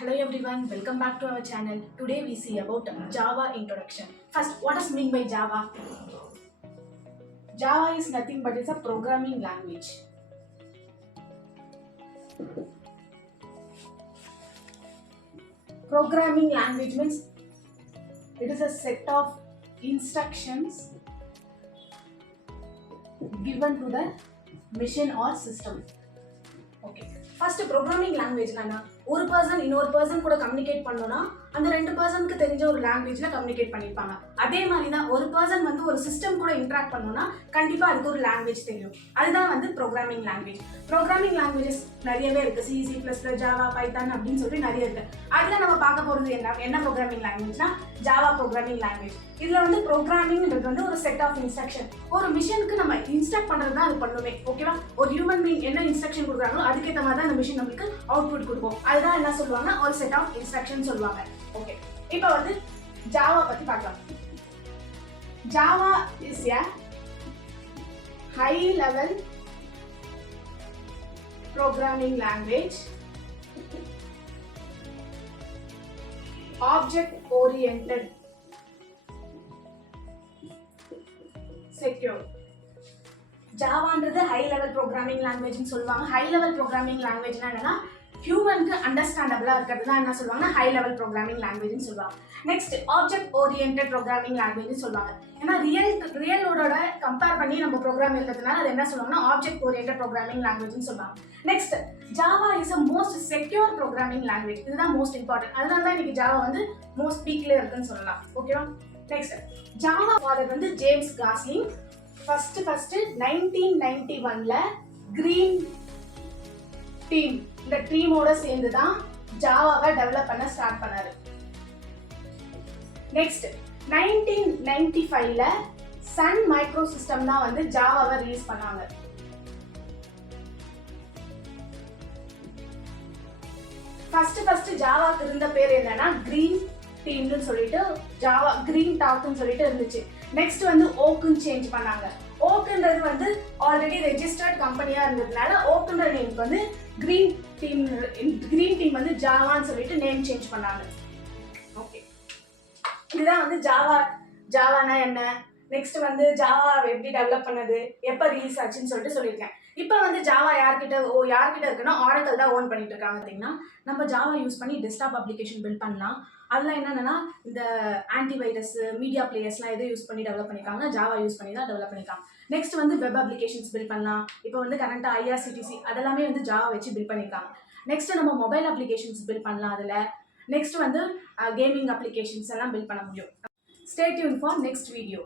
Hello everyone, welcome back to our channel. Today we see about Java introduction. First, what does mean by Java? Java is nothing but it's a programming language. Programming language means it is a set of instructions given to the machine or system. Okay. First programming லாங்குவேஜ்னா ஒரு person இன்னொரு person கூட communicate பண்ணோம்னா அந்த ரெண்டு பர்சனுக்கு தெரிஞ்ச ஒரு லாங்குவேஜ்ல கம்யூனிகேட் பண்ணிருப்பாங்க. அதே மாதிரி தான் ஒரு பர்சன் ஒரு சிஸ்டம் கூட இன்டராக்ட் பண்ணோம்னா கண்டிப்பா அதுக்கு ஒரு லாங்குவேஜ் தெரியும். அதுதான் ப்ரோக்ராமிங் லாங்குவேஜ். ப்ரோக்ராமிங் லாங்குவேஜஸ் நிறையவே இருக்கு. C, C++, ஜாவா, பைத்தான் அப்படின்னு சொல்லி நிறைய இருக்கு. அதுல நம்ம பார்க்க போறது என்ன ப்ரோக்ராமிங் லாங்குவேஜ்னா ஜாவா ப்ரோக்ராமிங் லாங்குவேஜ். இதுல ப்ரோக்ராமிங்ன்றது ஒரு செட் ஆஃப் இன்ஸ்ட்ரக்ஷன். ஒரு மிஷினுக்கு நம்ம இன்ஸ்ட்ரக்ட் பண்றது தான் அது பண்ணுமே. ஓகேவா? ஒரு ஹியூமன் பீயிங் என்ன இன்ஸ்ட்ரக்ஷன் கொடுக்குறாங்களோ அதுக்கேற்ற மாதிரி தான் அந்த மிஷின் நமக்கு அவுட்புட் கொடுக்கும். அதுதான் என்ன சொல்லுவாங்க, ஒரு செட் ஆஃப் இன்ஸ்ட்ரக்ஷன் சொல்லுவாங்க. ஓகே, இப்போ ஜாவா பத்தி பார்க்கலாம். Java is a high level programming language, object oriented, secure. ஜாவான்றது ஹை லெவல் ப்ரோக்ராமிங் லாங்குவேஜ்னு சொல்லுவாங்க. ஹை லெவல் ப்ரோக்ராமிங் லாங்குவேஜ்னா என்னன்னா ஹியூமனுக்கு அண்டர்ஸ்டாண்டபிளா இருக்கிறது தான் என்ன சொல்லுவாங்க, ஹை லெவல் ப்ரோக்ராமிங் லாங்குவேஜ்னு சொல்லுவாங்க. நெக்ஸ்ட் ஆப்ஜெக்ட் ஓரியன்டட் ப்ரோக்ராமிங் லாங்குவேஜ்னு சொல்லுவாங்க. ஏன்னா ரியலோட கம்பேர் பண்ணி நம்ம ப்ரோக்ராம் எழுதுறதுனால அது என்ன சொல்லுவாங்கன்னா ஆப்ஜெக்ட் ஓரியன்டட் ப்ரோக்ராமிங் லாங்குவேஜ்னு சொல்லுவாங்க. Next Java is a most secure programming language. இதுதான் மோஸ்ட் இம்பார்ட்டன்ட். அதனால தான் இன்னைக்கு ஜாவா மோஸ்ட் பீக்ல இருக்குன்னு சொல்லலாம். ஓகேவா? Next Java father James Gosling. First 1991ல கிரீன் டீம், இந்த டீமோட சேர்ந்து தான் ஜாவாவை டெவலப் பண்ண ஸ்டார்ட் பண்ணாரு. நெக்ஸ்ட் 1995ல சன் மைக்ரோ சிஸ்டம் தான் ஜாவாவை ரிலீஸ் பண்ணாங்க. ஃபர்ஸ்ட் ஜாவாக்கு இருந்த பேர் என்னன்னா கிரீன் டீம்னு சொல்லிட்டு ஜாவா கிரீன் டாக்னு சொல்லிட்டு இருந்துச்சு. நெக்ஸ்ட் ஓக்குன்னு சேஞ்ச் பண்ணாங்க. ஓக்குன்றது ஆல்ரெடி ரெஜிஸ்டர்ட் கம்பெனியா இருந்ததுனால ஓக்குன்ற நேம்க்கு கிரீன் டீம் ஜாவான்னு சொல்லிட்டு நேம் சேஞ்ச் பண்ணாங்க. ஓகே, இதுதான் ஜாவானா என்ன, நெக்ஸ்ட் ஜாவா எப்படி டெவலப் பண்ணது, எப்போ ரிலீஸ் ஆச்சுன்னு சொல்லிட்டு சொல்லியிருக்கேன். இப்போ ஜாவா யார்கிட்ட இருக்குன்னா ஆரக்கிள் தான் ஓன் பண்ணிட்டு இருக்காங்க. பார்த்தீங்கன்னா நம்ம ஜாவா யூஸ் பண்ணி டெஸ்க்டாப் அப்ளிகேஷன் பில்ட் பண்ணலாம். அதில் என்னென்னா இந்த ஆன்டிவைரஸ், மீடியா பிளேயர்ஸ்லாம் எது யூஸ் பண்ணி டெவலப் பண்ணியிருக்காங்க, ஜாவா யூஸ் பண்ணி தான் டெவலப் பண்ணியிருக்காங்க. நெக்ஸ்ட் வெப் அப்ளிகேஷன்ஸ் பில்ட் பண்ணலாம். இப்போ கரண்ட்டாக IRCTC அதெல்லாமே ஜாவா வச்சு பில்ட் பண்ணியிருக்காங்க. நெக்ஸ்ட் நம்ம மொபைல் அப்ளிகேஷன்ஸ் பில்ட் பண்ணலாம். அதில் நெக்ஸ்ட் கேமிங் அப்ளிகேஷன்ஸ் எல்லாம் பில்ட் பண்ண முடியும். Stay tuned for next video.